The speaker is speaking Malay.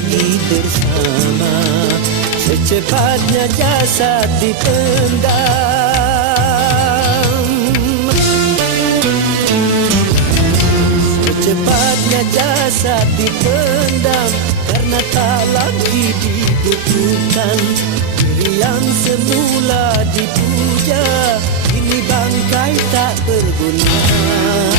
lagi bersama. Secepatnya jasad dipendam, secepatnya jasad dipendam, karena tak lagi dibutuhkan. Diri yang semula dipuja, kini bangkai tak berguna.